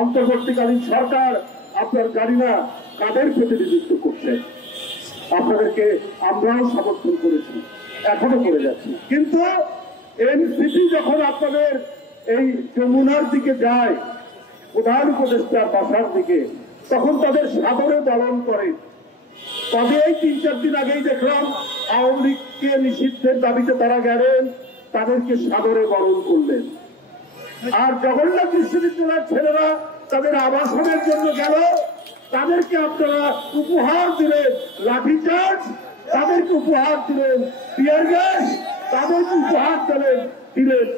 অন্তর্বর্তীকালীন সরকার আপনার জানি না কাদের প্রতিনিধিত্ব করছে। আপনাদেরকে আমরাও সমর্থন করেছি, এখনো করে যাচ্ছি। কিন্তু এনসিপি যখন আপনাদের এই যমুনার দিকে যায়, প্রধান উপদেষ্টার বাসার দিকে, তখন তাদের সাদরে বরণ করে। তবে এই 3-4 দিন আগেই দেখলাম আওয়ামী লীগকে নিষিদ্ধের দাবিতে তারা গেলেন, তাদেরকে সাদরে বরণ করলেন। আর জগন্নাথ বিশ্ববিদ্যালয়ের ছেলেরা তাদের আবাসনের জন্য গেল, তাদেরকে আপনারা উপহার দিলেন লাঠিচার্জ, তাদেরকে উপহার দিলেন টিয়ার গ্যাস, তাদেরকে উপহার দিলেন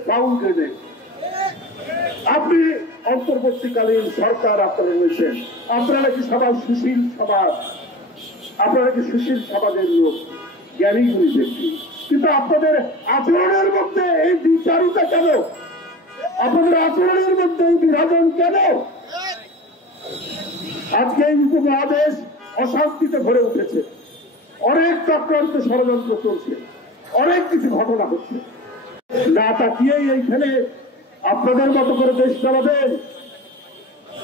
সাউন্ড গ্রেনেড। আপনি অন্তর্বর্তীকালীন সরকার আপনারা রয়েছেন, আপনারা নাকি সবাই সুশীল সমাজ, আপনারা কি সুশীল সমাজের লোক, জ্ঞানী গুণী ব্যক্তি, কিন্তু আপনাদের আচরণের মধ্যে এই বিচারিতা কেন? আপনাদের আচরণের মধ্যে এই বিভাজন কেন? আজকে এই উপমহাদেশ অশান্তিতে ভরে উঠেছে, অনেক চক্রান্ত ষড়যন্ত্র চলছে, অনেক কিছু ঘটনা হচ্ছে। না তাকিয়েই এইখানে আপনাদের মতো করে দেশ চালাবেন,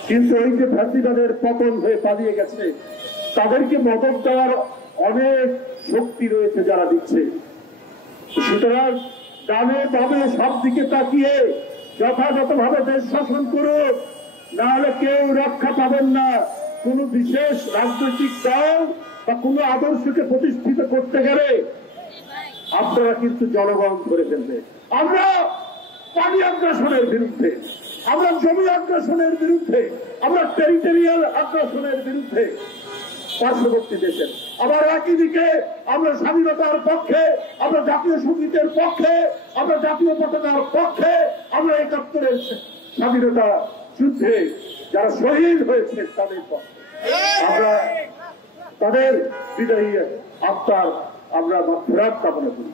কিন্তু এই যে ফ্যাসিবাদের পতন হয়ে পালিয়ে গেছে, তাদেরকে মদত দেওয়ার অনেক শক্তি রয়েছে যারা দিচ্ছে। সুতরাং ডানে বামে সব দিকে তাকিয়ে যথাযথভাবে দেশ শাসন করুন, না হলে কেউ রক্ষা পাবেন না। কোন বিশেষ রাজনৈতিক দল বা কোন আদর্শকে প্রতিষ্ঠিত করতে গেলে আপনারা কিন্তু জনগণ করে ফেলবে। আমরা পানি আগ্রাসনের বিরুদ্ধে, আমরা জমি আগ্রাসনের বিরুদ্ধে, আমরা টেরিটোরিয়াল আগ্রাসনের বিরুদ্ধে পার্শ্ববর্তী দেশের। আবার একই দিকে আমরা স্বাধীনতার পক্ষে, আমরা জাতীয় সঙ্গীতের পক্ষে, আমরা জাতীয় পতাকার পক্ষে, আমরা ৭১-এর স্বাধীনতা যুদ্ধে যারা শহীদ হয়েছে তাদের পক্ষে। আমরা তাদের বিদায়ী আত্মার আমরা ফেরাত কামনা করি।